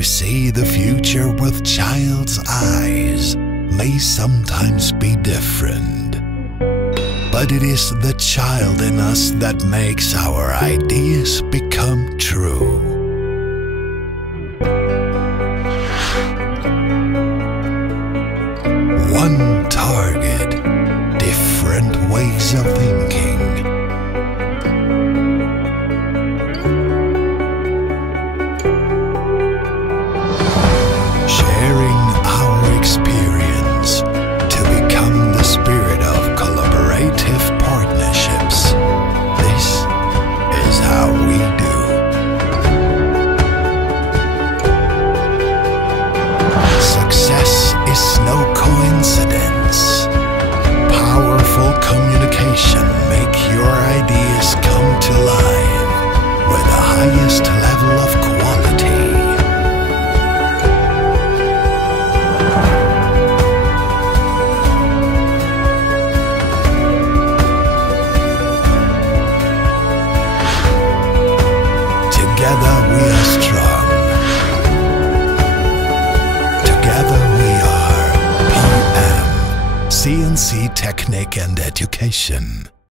To see the future with child's eyes may sometimes be different, but it is the child in us that makes our ideas become true. One target, different ways of thinking. Sharing our experience to become the spirit of collaborative partnerships. This is how we do. Success is no coincidence. Powerful communication make your ideas come to life with the highest level of quality. Together we are strong. Together we are PM CNC Technik and Education.